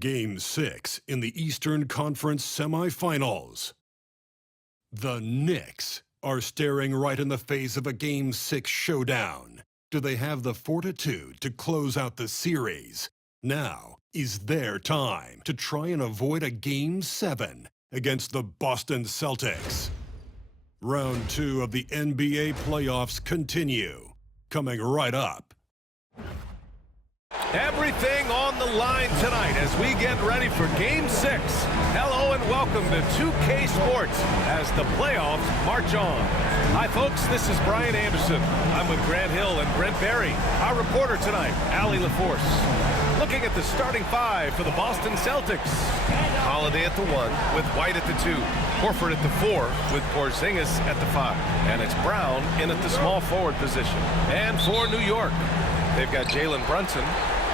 Game 6 in the Eastern Conference semifinals. The Knicks are staring right in the face of a Game 6 showdown. Do they have the fortitude to close out the series? Now is their time to try and avoid a Game 7 against the Boston Celtics. Round 2 of the NBA playoffs continue. Coming right up. Everything on the line tonight as we get ready for Game 6. Hello and welcome to 2K Sports as the playoffs march on. Hi folks, this is Brian Anderson. I'm with Grant Hill and Brent Barry. Our reporter tonight, Allie LaForce. Looking at the starting five for the Boston Celtics. Holiday at the 1 with White at the 2. Horford at the 4 with Porzingis at the 5. And it's Brown in at the small forward position. And for New York, they've got Jalen Brunson.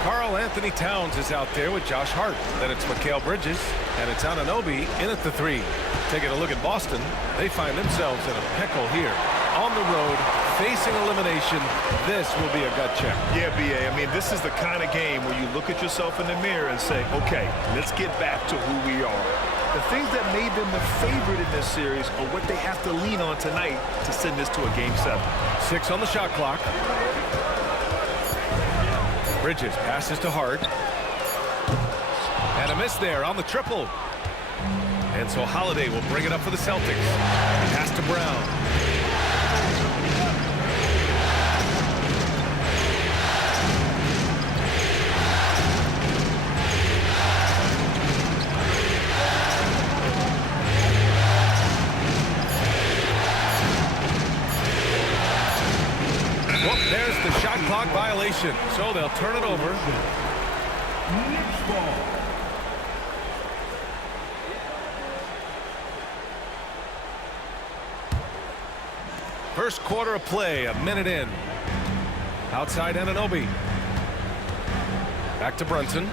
Karl Anthony Towns is out there with Josh Hart. Then it's Mikal Bridges, and it's Anunoby in at the 3. Taking a look at Boston, they find themselves in a pickle here. On the road, facing elimination, this will be a gut check. Yeah, B.A., I mean, this is the kind of game where you look at yourself in the mirror and say, okay, let's get back to who we are. The things that made them the favorite in this series are what they have to lean on tonight to send this to a Game 7. 6 on the shot clock. Bridges passes to Hart. And a miss there on the triple. And so Holiday will bring it up for the Celtics. Pass to Brown. Well, there's the shot clock violation, so they'll turn it over. First quarter of play, a minute in. Outside Anunoby. Back to Brunson.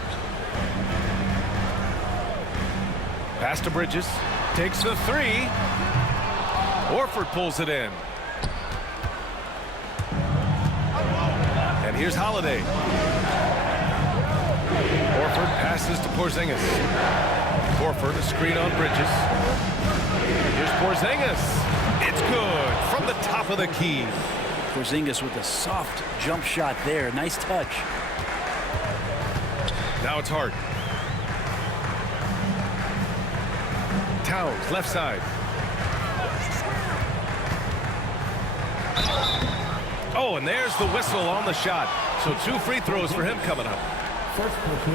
Pass to Bridges. Takes the 3. Horford pulls it in. And here's Holiday. Horford passes to Porzingis. Horford, a screen on Bridges. Here's Porzingis. It's good from the top of the key. Porzingis with a soft jump shot there. Nice touch. Now it's Hart. Towns, left side. Oh, and there's the whistle on the shot. So 2 free throws for him coming up.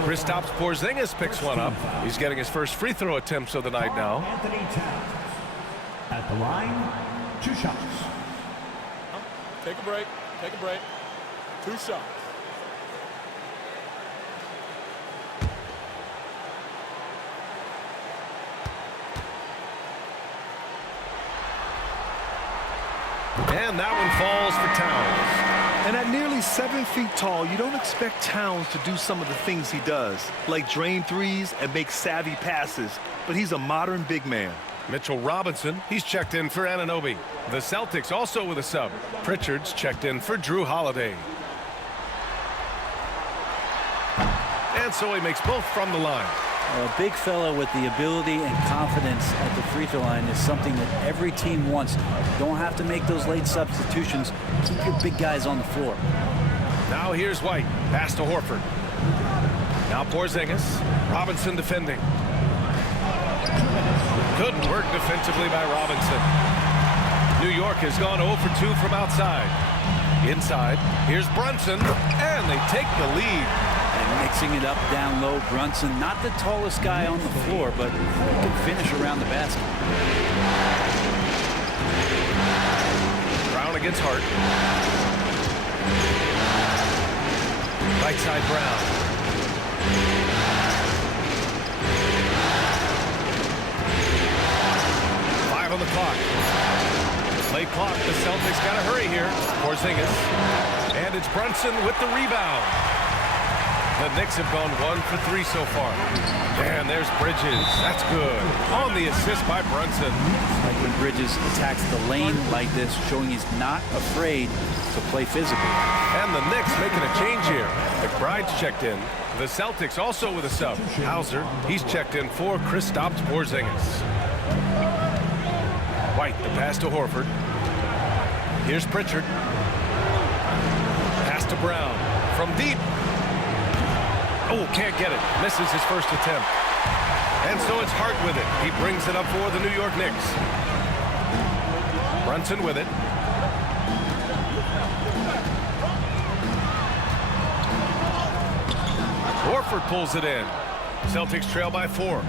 Kristaps Porzingis picks one up. He's getting his first free throw attempts of the night now. Anthony Towns at the line, 2 shots. Take a break. Take a break. 2 shots. And that one falls for Towns. And at nearly 7 feet tall, you don't expect Towns to do some of the things he does, like drain threes and make savvy passes, but he's a modern big man. Mitchell Robinson, he's checked in for Anunoby. The Celtics also with a sub. Pritchard's checked in for Drew Holiday. And so he makes both from the line. A big fella with the ability and confidence at the free throw line is something that every team wants. Don't have to make those late substitutions. Keep your big guys on the floor. Now here's White. Pass to Horford. Now Porzingis. Robinson defending. Good work defensively by Robinson. New York has gone 0 for 2 from outside. Inside, here's Brunson, and they take the lead. And mixing it up down low, Brunson, not the tallest guy on the floor, but can finish around the basket. Brown against Hart. Right side Brown. On the clock. Late clock. The Celtics got to hurry here. Porzingis. And it's Brunson with the rebound. The Knicks have gone 1 for 3 so far. And there's Bridges. That's good. On the assist by Brunson. Like when Bridges attacks the lane like this, showing he's not afraid to play physical. And the Knicks making a change here. McBride's checked in. The Celtics also with a sub. Hauser, he's checked in for Kristaps Porzingis. White, the pass to Horford. Here's Pritchard. Pass to Brown. From deep. Oh, can't get it. Misses his first attempt. And so it's Hart with it. He brings it up for the New York Knicks. Brunson with it. Horford pulls it in. Celtics trail by 4.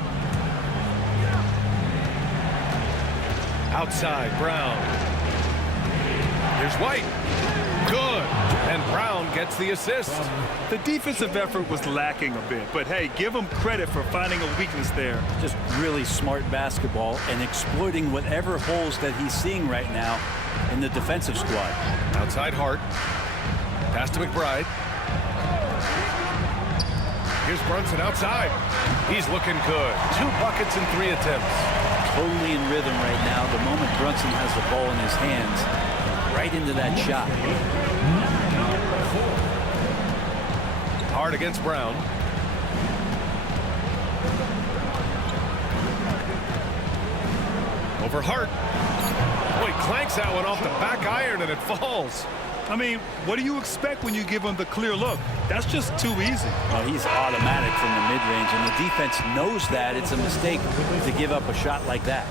Outside, Brown. Here's White. Good. And Brown gets the assist. The defensive effort was lacking a bit, but hey, give him credit for finding a weakness there. Just really smart basketball and exploiting whatever holes that he's seeing right now in the defensive squad. Outside Hart. Pass to McBride. Here's Brunson outside. He's looking good. 2 buckets in 3 attempts. Totally in rhythm right now. The moment Brunson has the ball in his hands, right into that shot. Hart against Brown. Over Hart. Oh, he clanks that one off the back iron and it falls. I mean, what do you expect when you give him the clear look? That's just too easy. Well, he's automatic from the mid-range, and the defense knows that. It's a mistake to give up a shot like that.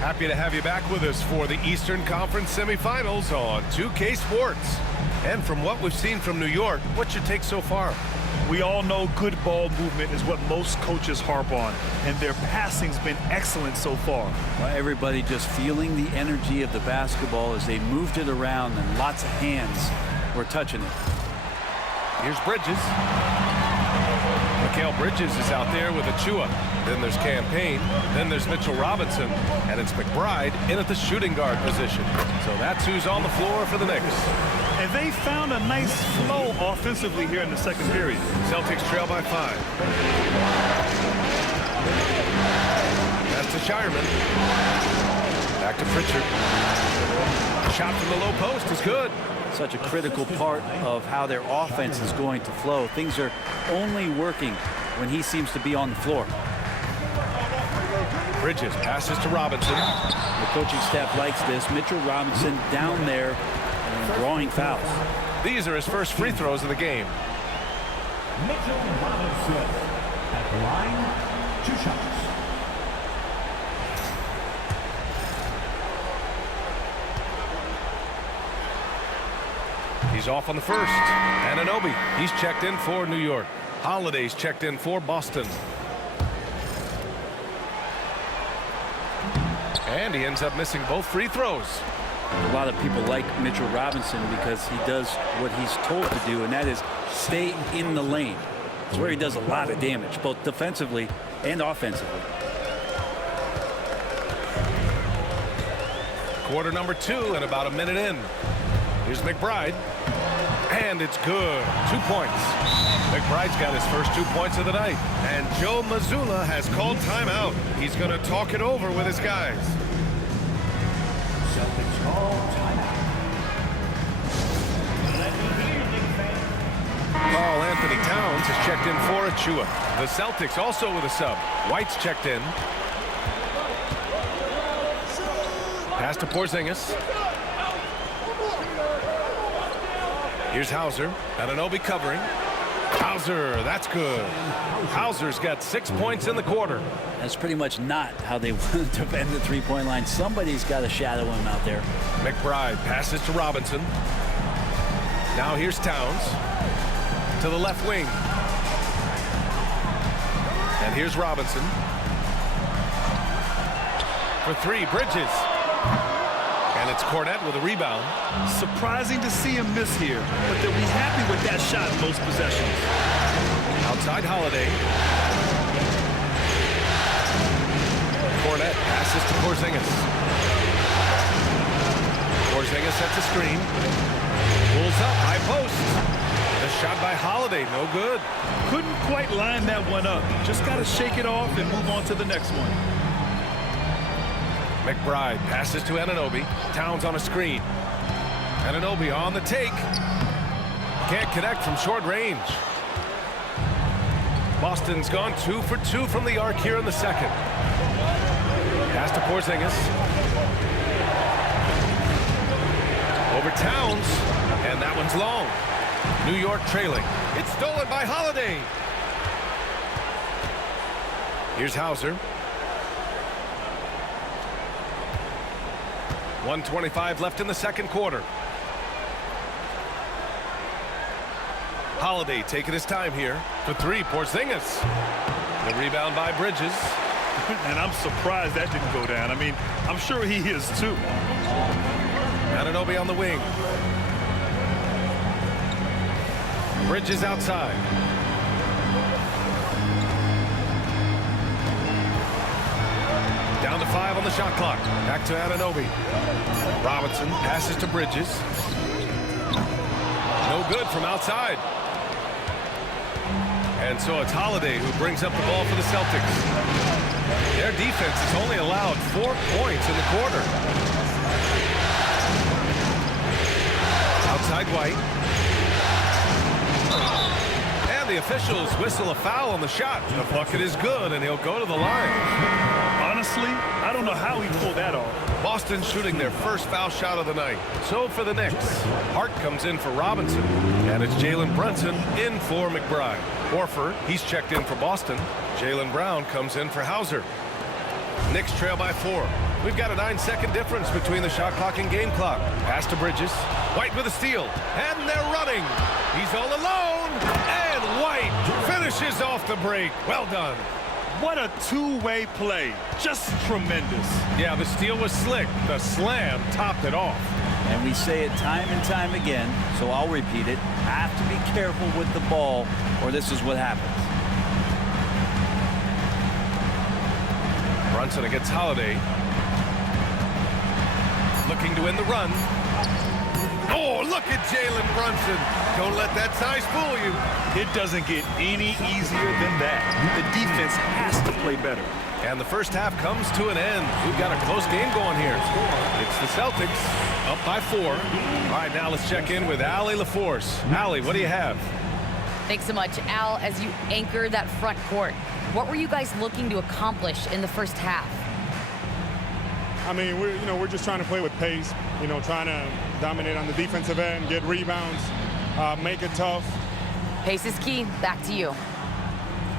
Happy to have you back with us for the Eastern Conference semifinals on 2K Sports. And from what we've seen from New York, what's your take so far? We all know good ball movement is what most coaches harp on, and their passing's been excellent so far. Well, everybody just feeling the energy of the basketball as they moved it around, and lots of hands were touching it. Here's Bridges. Mikal Bridges is out there with Achua. Then there's Campaign. Then there's Mitchell Robinson. And it's McBride in at the shooting guard position. So that's who's on the floor for the Knicks. And they found a nice flow offensively here in the second period. Celtics trail by 5. That's to Shireman. Back to Pritchard. Shot from the low post is good. Such a critical part of how their offense is going to flow. Things are only working when he seems to be on the floor. Bridges passes to Robinson. The coaching staff likes this. Mitchell Robinson down there and drawing fouls. These are his first free throws of the game. Mitchell Robinson at the line, 2 shots. He's off on the first. Anunoby, he's checked in for New York. Holiday's checked in for Boston. And he ends up missing both free throws. A lot of people like Mitchell Robinson because he does what he's told to do, and that is stay in the lane. It's where he does a lot of damage, both defensively and offensively. Quarter number 2 and about a minute in. Here's McBride. And it's good. 2 points. McBride's got his first 2 points of the night. And Joe Mazzulla has called timeout. He's going to talk it over with his guys. Celtics call timeout. Carl Anthony Towns has checked in for Achua. The Celtics also with a sub. White's checked in. Pass to Porzingis. Here's Hauser. Anunoby covering. Hauser, that's good. Hauser's got 6 points in the quarter. That's pretty much not how they want to defend the three-point line. Somebody's got to shadow him out there. McBride passes to Robinson. Now here's Towns to the left wing. And here's Robinson. For three, Bridges. And it's Cornette with a rebound. Surprising to see him miss here, but they'll be happy with that shot in most possessions. Outside Holiday. Cornette passes to Porzingis. Porzingis sets a screen. Pulls up, high post. A shot by Holiday, no good. Couldn't quite line that one up. Just got to shake it off and move on to the next one. McBride passes to Anunoby. Towns on a screen. Anunoby on the take. Can't connect from short range. Boston's gone 2 for 2 from the arc here in the second. Pass to Porzingis. Over Towns. And that one's long. New York trailing. It's stolen by Holiday. Here's Hauser. 1:25 left in the second quarter. Holiday taking his time here. For three, Porzingis. The rebound by Bridges. And I'm surprised that didn't go down. I mean, I'm sure he is too. Anunoby on the wing. Bridges outside. Down to 5 on the shot clock. Back to Anunoby. Robinson passes to Bridges. No good from outside. And so it's Holiday who brings up the ball for the Celtics. Their defense has only allowed 4 points in the quarter. Outside White. And the officials whistle a foul on the shot. The bucket is good, and he'll go to the line. Honestly, I don't know how he pulled that off. Boston shooting their first foul shot of the night. So for the Knicks, Hart comes in for Robinson, and it's Jalen Brunson in for McBride. Horford, he's checked in for Boston. Jaylen Brown comes in for Hauser. Knicks trail by 4. We've got a 9-second difference between the shot clock and game clock. Pass to Bridges. White with a steal, and they're running. He's all alone, and White finishes off the break. Well done. What a two-way play. Just tremendous. Yeah, the steal was slick. The slam topped it off. And we say it time and time again, so I'll repeat it. Have to be careful with the ball, or this is what happens. Brunson against Holiday. Looking to win the run. Oh, look at Jalen Brunson. Don't let that size fool you. It doesn't get any easier than that. The defense has to play better. And the first half comes to an end. We've got a close game going here. It's the Celtics up by 4. All right, now let's check in with Allie LaForce. Allie, what do you have? Thanks so much, Al. As you anchor that front court, what were you guys looking to accomplish in the first half? I mean, we're just trying to play with pace, trying to dominate on the defensive end, get rebounds, make it tough. Pace is key. Back to you.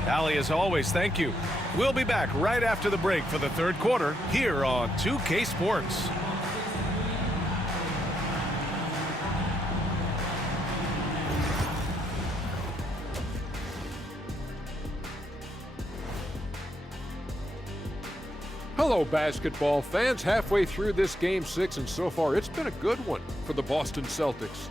Allie, as always, thank you. We'll be back right after the break for the third quarter here on 2K Sports. Hello, basketball fans. Halfway through this Game 6, and so far it's been a good one for the Boston Celtics.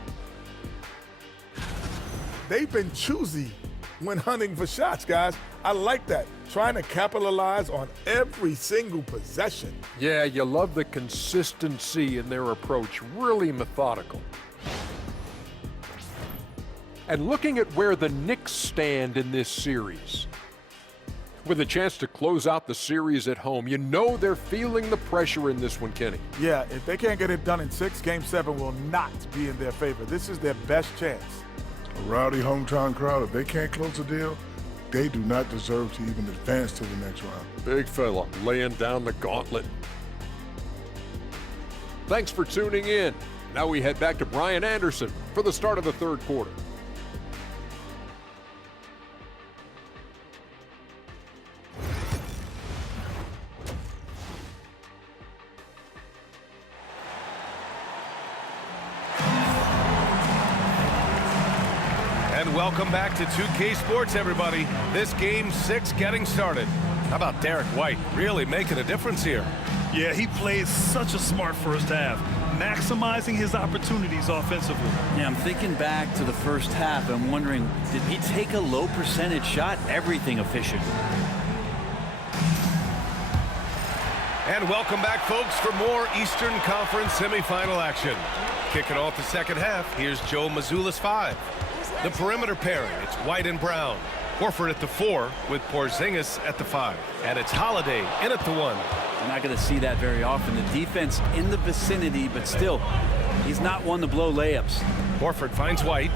They've been choosy when hunting for shots, guys. I like that. Trying to capitalize on every single possession. Yeah, you love the consistency in their approach. Really methodical. And looking at where the Knicks stand in this series, with a chance to close out the series at home, you know they're feeling the pressure in this one, Kenny. Yeah, if they can't get it done in 6, Game 7 will not be in their favor. This is their best chance. A rowdy hometown crowd, if they can't close a deal, they do not deserve to even advance to the next round. Big fella laying down the gauntlet. Thanks for tuning in. Now we head back to Brian Anderson for the start of the third quarter. welcome back to 2K Sports, everybody. This Game 6 getting started. How about Derek White really making a difference here? Yeah, he played such a smart first half, maximizing his opportunities offensively. Yeah, I'm thinking back to the first half. I'm wondering, did he take a low percentage shot? Everything efficient. And welcome back, folks, for more Eastern Conference semifinal action. Kicking off the second half, here's Joe Mazzulla's 5. The perimeter pairing, it's White and Brown. Horford at the 4 with Porzingis at the 5. And it's Holiday in at the 1. You're not going to see that very often. The defense in the vicinity, but still, he's not one to blow layups. Horford finds White.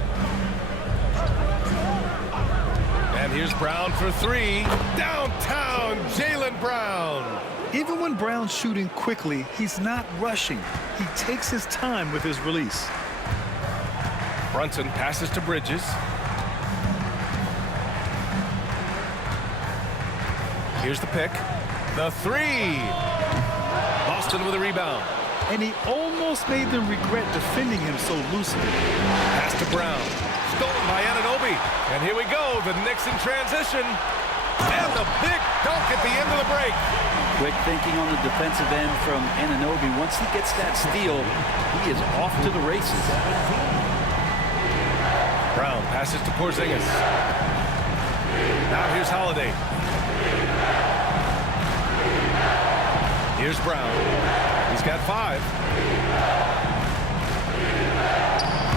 And here's Brown for 3. Downtown, Jaylen Brown. Even when Brown's shooting quickly, he's not rushing. He takes his time with his release. Brunson passes to Bridges. Here's the pick. The 3. Boston with a rebound. And he almost made them regret defending him so loosely. Pass to Brown. Stolen by Anunoby. And here we go. The Knicks in transition. And the big dunk at the end of the break. Quick thinking on the defensive end from Anunoby. Once he gets that steal, he is off to the races. Brown passes to Porzingis. Now here's Holiday. Here's Brown. He's got 5.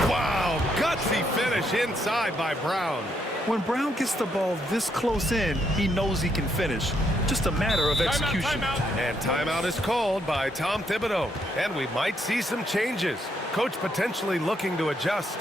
Wow, gutsy finish inside by Brown. When Brown gets the ball this close in, he knows he can finish. Just a matter of execution. And timeout is called by Tom Thibodeau. And we might see some changes. Coach potentially looking to adjust.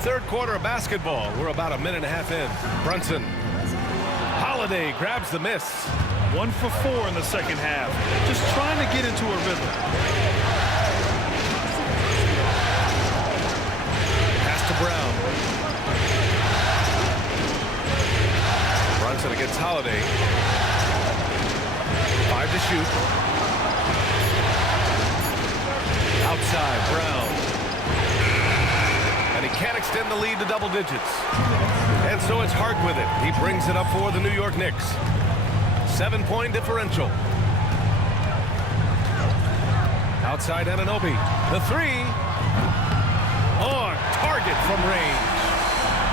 Third quarter of basketball. We're about a minute and a half in. Brunson. Holiday grabs the miss. 1 for 4 in the second half. Just trying to get into a rhythm. Pass to Brown. Brunson against Holiday. 5 to shoot. Outside, Brown. And he can't extend the lead to double digits. And so it's Hart with it. He brings it up for the New York Knicks. 7-point differential. Outside Anunoby. The 3. On target from range.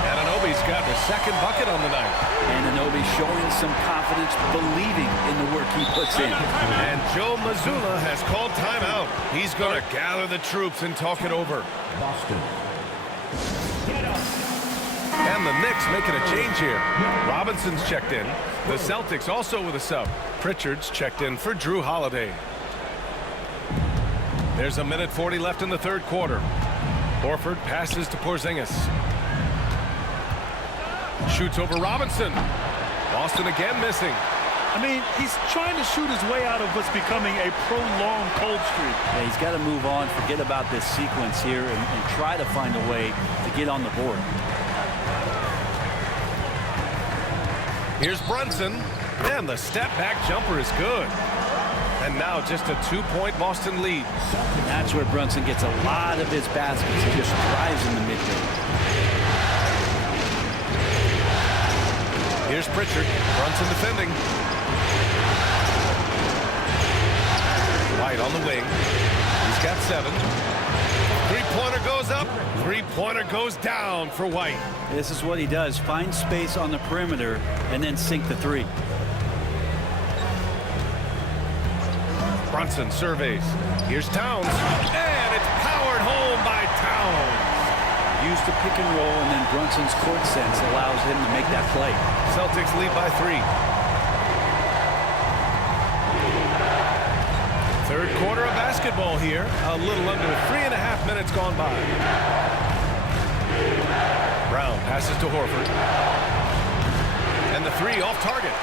Anunoby's got his second bucket on the night. Anunoby showing some confidence, believing in the work he puts in. And Joe Mazzulla has called timeout. He's going to gather the troops and talk it over. Boston. And the Knicks making a change here. Robinson's checked in. The Celtics also with a sub. Pritchard's checked in for Drew Holiday. There's a minute 40 left in the third quarter. Horford passes to Porzingis. Shoots over Robinson. Boston again missing. I mean, he's trying to shoot his way out of what's becoming a prolonged cold streak. Yeah, he's got to move on, forget about this sequence here, and try to find a way to get on the board. Here's Brunson, and the step-back jumper is good. And now just a 2-point Boston lead. And that's where Brunson gets a lot of his baskets. He just thrives in the mid-range. Here's Pritchard. Brunson defending. White on the wing. He's got 7. Three-pointer goes up. Three-pointer goes down for White. This is what he does. Find space on the perimeter and then sink the three. Brunson surveys. Here's Towns. And it's powered home by Towns. Used to pick and roll, and then Brunson's court sense allows him to make that play. Celtics lead by 3. Third quarter of basketball here. A little under 3.5 minutes gone by. Brown passes to Horford. And the 3 off target.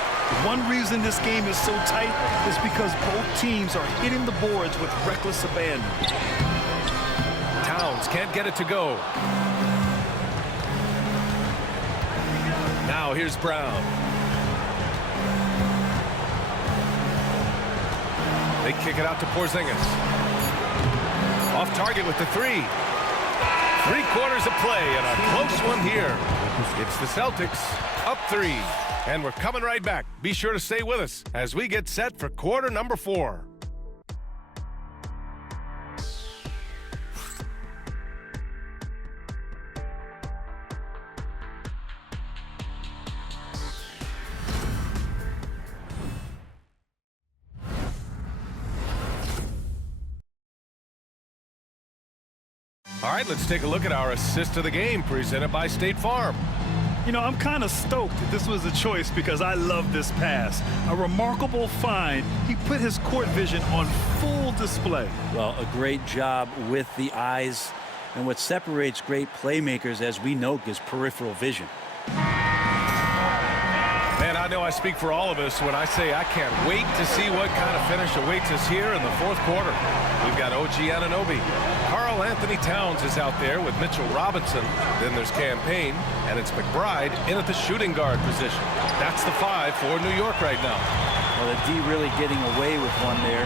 One reason this game is so tight is because both teams are hitting the boards with reckless abandon. Towns can't get it to go. Now here's Brown. They kick it out to Porzingis. Off target with the 3. 3 quarters of play and a close one here. It's the Celtics up 3. And we're coming right back. Be sure to stay with us as we get set for quarter number 4. All right, let's take a look at our assist of the game presented by State Farm. You know, I'm kind of stoked that this was a choice because I love this pass. A remarkable find. He put his court vision on full display. Well, a great job with the eyes. And what separates great playmakers, as we know, is peripheral vision. Man, I know I speak for all of us when I say I can't wait to see what kind of finish awaits us here in the 4th quarter. We've got OG Anunoby. Karl Anthony Towns is out there with Mitchell Robinson. Then there's Campaign, and it's McBride in at the shooting guard position. That's the 5 for New York right now. Well, the D really getting away with one there.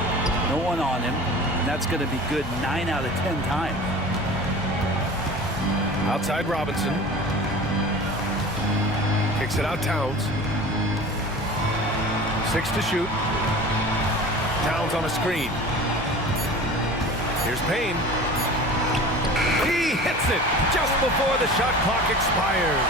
No one on him, and that's going to be good 9 out of 10 times. Outside Robinson. Kicks it out Towns. 6 to shoot. Towns on a screen. Here's Payne. He hits it just before the shot clock expires.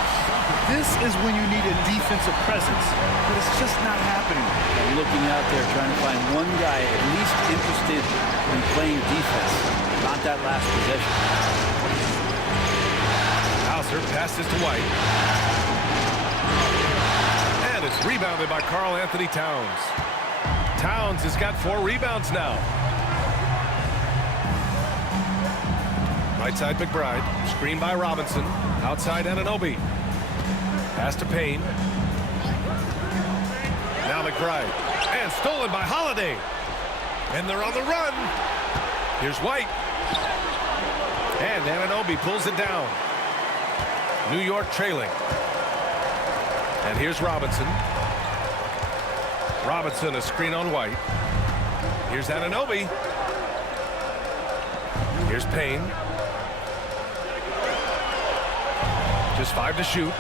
This is when you need a defensive presence, but it's just not happening. And looking out there, trying to find one guy at least interested in playing defense, not that last possession. Hauser passes to White. And it's rebounded by Karl Anthony Towns. Towns has got 4 rebounds now. Right side McBride. Screen by Robinson. Outside Anunoby. Pass to Payne. Now McBride. And stolen by Holiday. And they're on the run. Here's White. And Anunoby pulls it down. New York trailing. And here's Robinson. Robinson, a screen on White. Here's Anunoby. Here's Payne. Just 5 to shoot.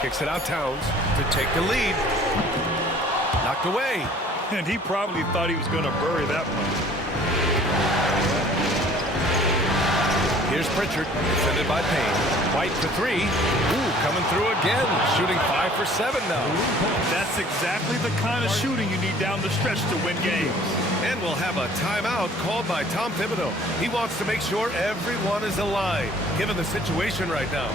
Kicks it out Towns to take the lead. Knocked away. And he probably thought he was going to bury that one. Here's Pritchard, defended by Payne. White for 3. Ooh, coming through again. Shooting 5 for 7 now. That's exactly the kind of shooting you need down the stretch to win games. And we'll have a timeout called by Tom Thibodeau. He wants to make sure everyone is alive, given the situation right now.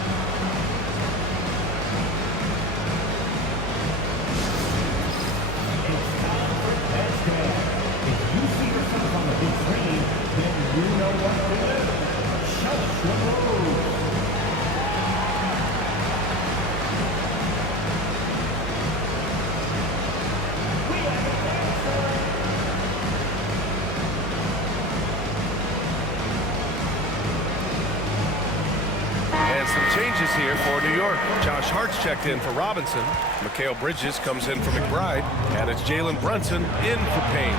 Bridges here for New York. Josh Hart's checked in for Robinson. Mikal Bridges comes in for McBride. And it's Jalen Brunson in for Payne.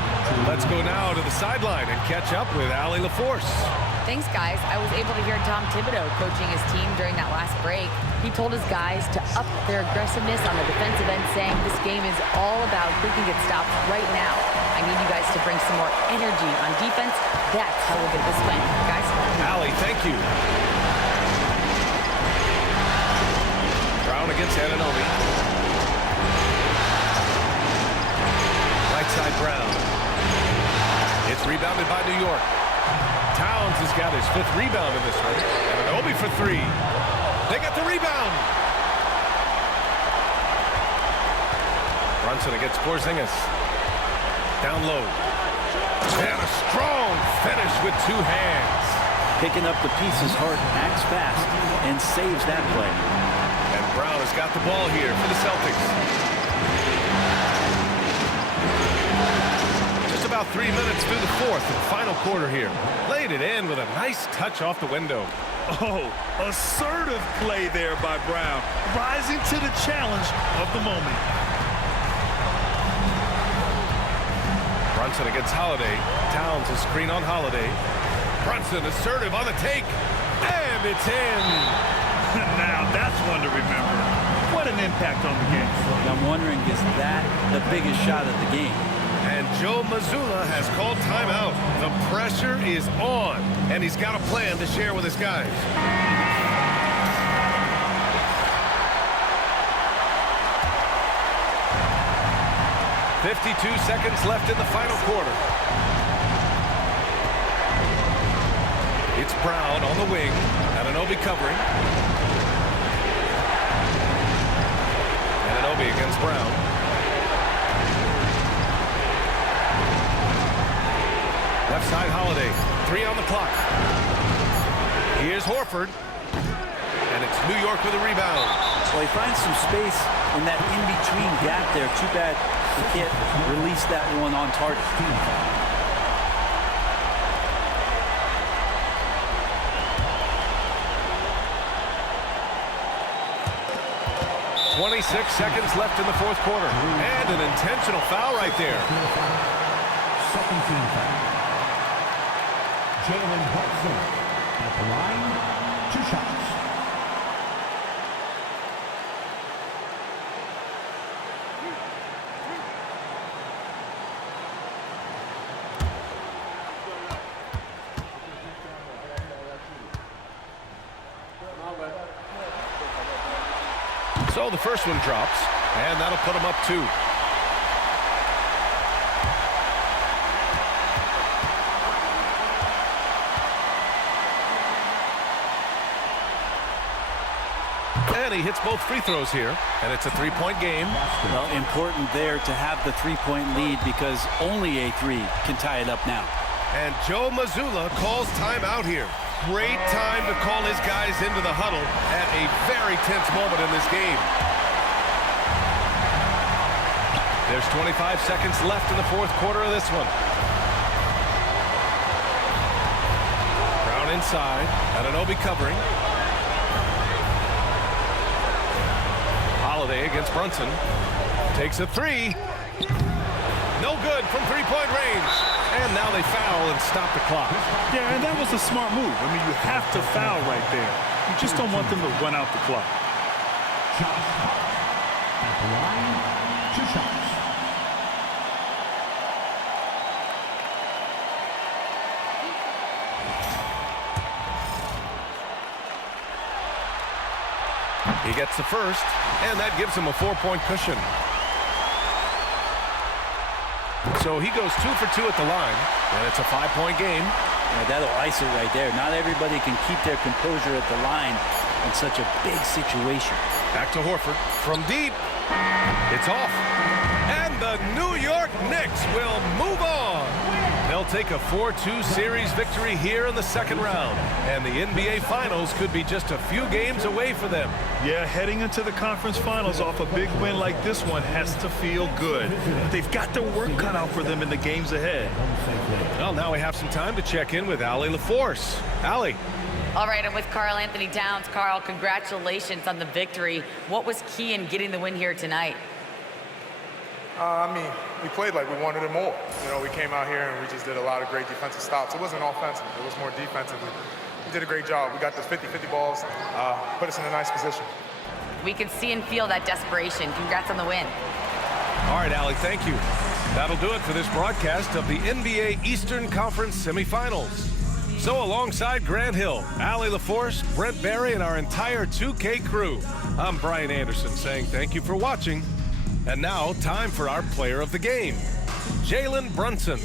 Let's go now to the sideline and catch up with Allie LaForce. Thanks, guys. I was able to hear Tom Thibodeau coaching his team during that last break. He told his guys to up their aggressiveness on the defensive end, saying this game is all about who can get stopped right now. I need you guys to bring some more energy on defense. That's how we'll get this win. Guys? Allie, thank you. Brown against Anunoby. Right side Brown. It's rebounded by New York. Towns has got his 5th rebound in this one. Anunoby for 3. They get the rebound. Brunson against Porzingis. Down low. And a strong finish with 2 hands. Picking up the pieces, Hart acts fast and saves that play. And Brown has got the ball here for the Celtics. About 3 minutes through the 4th and final quarter here. Laid it in with a nice touch off the window. Oh, assertive play there by Brown, rising to the challenge of the moment. Brunson against Holiday. Towns a screen on Holiday. Brunson assertive on the take. And it's in. Now that's one to remember. What an impact on the game. I'm wondering, is that the biggest shot of the game? And Joe Mazzulla has called timeout. The pressure is on, and he's got a plan to share with his guys. "52 seconds left in the final quarter. It's Brown on the wing. Anunoby covering. Anunoby against Brown. Left side Holiday. 3 on the clock. Here's Horford. And it's New York with a rebound. Well, he finds some space in that in-between gap there. Too bad he can't release that one on target. 26 seconds left in the 4th quarter. And an intentional foul right there. Second team foul. Jalen Brunson at the line, 2 shots. So the first one drops, and that'll put him up 2. And he hits both free throws here, and it's a 3-point game. Well, important there to have the 3-point lead because only a 3 can tie it up now. And Joe Mazzulla calls timeout here. Great time to call his guys into the huddle at a very tense moment in this game. There's 25 seconds left in the 4th quarter of this one. Brown inside. Anunoby covering. Holiday against Brunson. Takes a 3. No good from 3-point range. And now they foul and stop the clock. Yeah, and that was a smart move. I mean, you have to foul right there. You just don't want them to run out the clock. Josh Hart at the line, 2 shots. He gets the first, and that gives him a 4-point cushion. So he goes 2 for 2 at the line, and it's a 5-point game. Yeah, that'll ice it right there. Not everybody can keep their composure at the line in such a big situation. Back to Horford from deep. It's off. And the New York Knicks will move on. They'll take a 4-2 series victory here in the 2nd round. And the NBA Finals could be just a few games away for them. Yeah, heading into the conference finals off a big win like this one has to feel good. But they've got their work cut out for them in the games ahead. Well, now we have some time to check in with Allie LaForce. Allie. All right, I'm with Karl Anthony Towns. Karl, congratulations on the victory. What was key in getting the win here tonight? I mean, we played like we wanted it more. You know, we came out here and we just did a lot of great defensive stops. It wasn't offensive. It was more defensively. We did a great job. We got those 50-50 balls, put us in a nice position. We can see and feel that desperation. Congrats on the win. All right, Allie, thank you. That'll do it for this broadcast of the NBA Eastern Conference semifinals. So alongside Grant Hill, Allie LaForce, Brent Barry, and our entire 2K crew, I'm Brian Anderson saying thank you for watching. And now, time for our player of the game, Jalen Brunson.